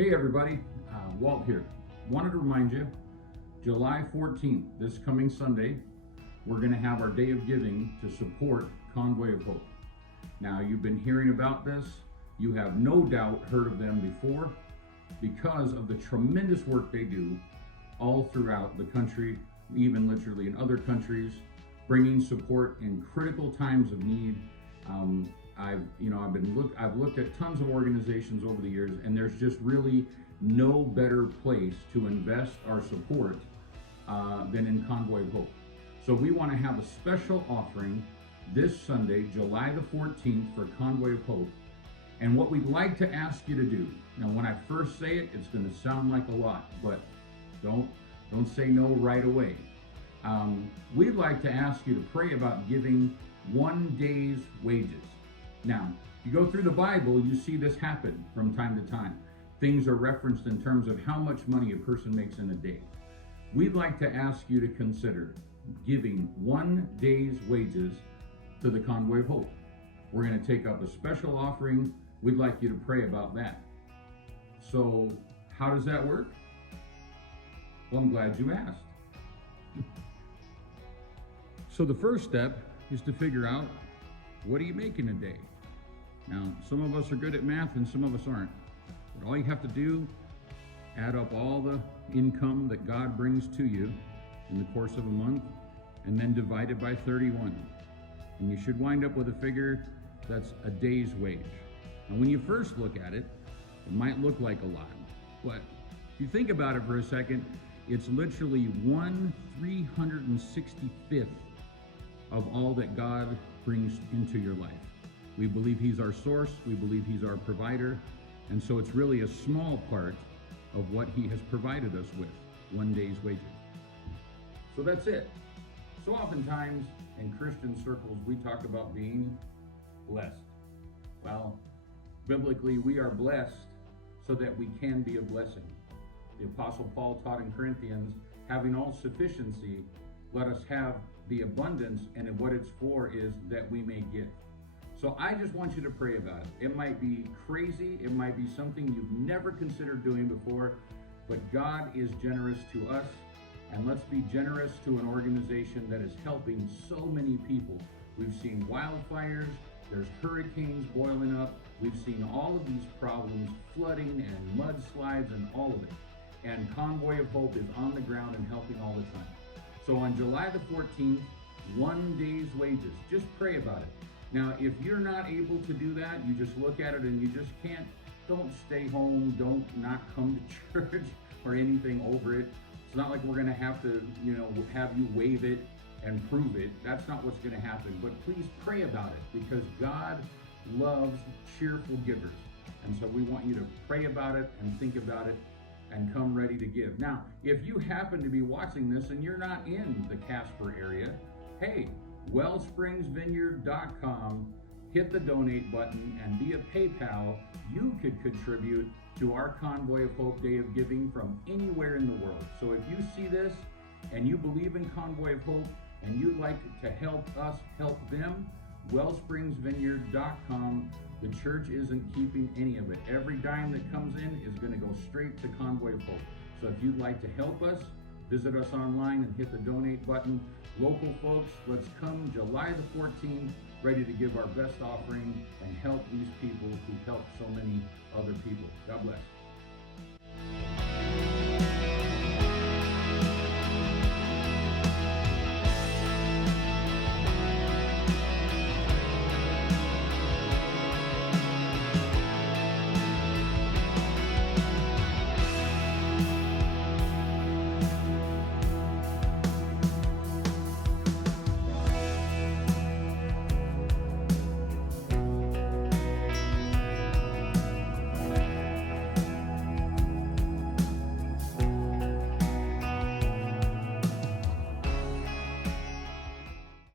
Hey everybody, Walt here. Wanted to remind you, July 14th, this coming Sunday, we're going to have our Day of Giving to support Convoy of Hope. Now, you've been hearing about this. You have no doubt heard of them before because of the tremendous work they do all throughout the country, even literally in other countries, bringing support in critical times of need. I've looked at tons of organizations over the years, and there's just really no better place to invest our support than in Convoy of Hope. So we want to have a special offering this Sunday, July the 14th, for Convoy of Hope. And what we'd like to ask you to do, now when I first say it, it's going to sound like a lot, but don't say no right away. We'd like to ask you to pray about giving 1 day's wages. Now, if you go through the Bible, you see this happen from time to time. Things are referenced in terms of how much money a person makes in a day. We'd like to ask you to consider giving 1 day's wages to the Convoy of Hope. We're going to take up a special offering. We'd like you to pray about that. So, how does that work? Well, I'm glad you asked. So the first step is to figure out, what do you make in a day? Now, some of us are good at math and some of us aren't. But all you have to do, add up all the income that God brings to you in the course of a month, and then divide it by 31. And you should wind up with a figure that's a day's wage. Now, when you first look at it, it might look like a lot. But if you think about it for a second, it's literally 1/365th of all that God brings into your life. We believe He's our source, we believe He's our provider, and so it's really a small part of what He has provided us with, 1 day's wages. So that's it. So oftentimes in Christian circles we talk about being blessed. Well, biblically we are blessed so that we can be a blessing. The Apostle Paul taught in Corinthians, having all sufficiency, let us have the abundance, and what it's for is that we may give. So I just want you to pray about it. It might be crazy, it might be something you've never considered doing before, but God is generous to us, and let's be generous to an organization that is helping so many people. We've seen wildfires, there's hurricanes boiling up, we've seen all of these problems, flooding and mudslides and all of it. And Convoy of Hope is on the ground and helping all the time. So on July the 14th, 1 day's wages. Just pray about it. Now, if you're not able to do that, you just look at it and you just can't, don't stay home, don't not come to church or anything over it. It's not like we're going to have to, have you waive it and prove it. That's not what's going to happen. But please pray about it, because God loves cheerful givers. And so we want you to pray about it and think about it and come ready to give. Now, if you happen to be watching this and you're not in the Casper area, hey, wellspringsvineyard.com, hit the donate button, and via PayPal, you could contribute to our Convoy of Hope Day of Giving from anywhere in the world. So if you see this and you believe in Convoy of Hope and you'd like to help us help them, wellspringsvineyard.com. The church isn't keeping any of it. Every dime that comes in is going to go straight to Convoy of Hope. So if you'd like to help us, visit us online and hit the donate button. Local folks, let's come July the 14th, ready to give our best offering and help these people who help so many other people. God bless.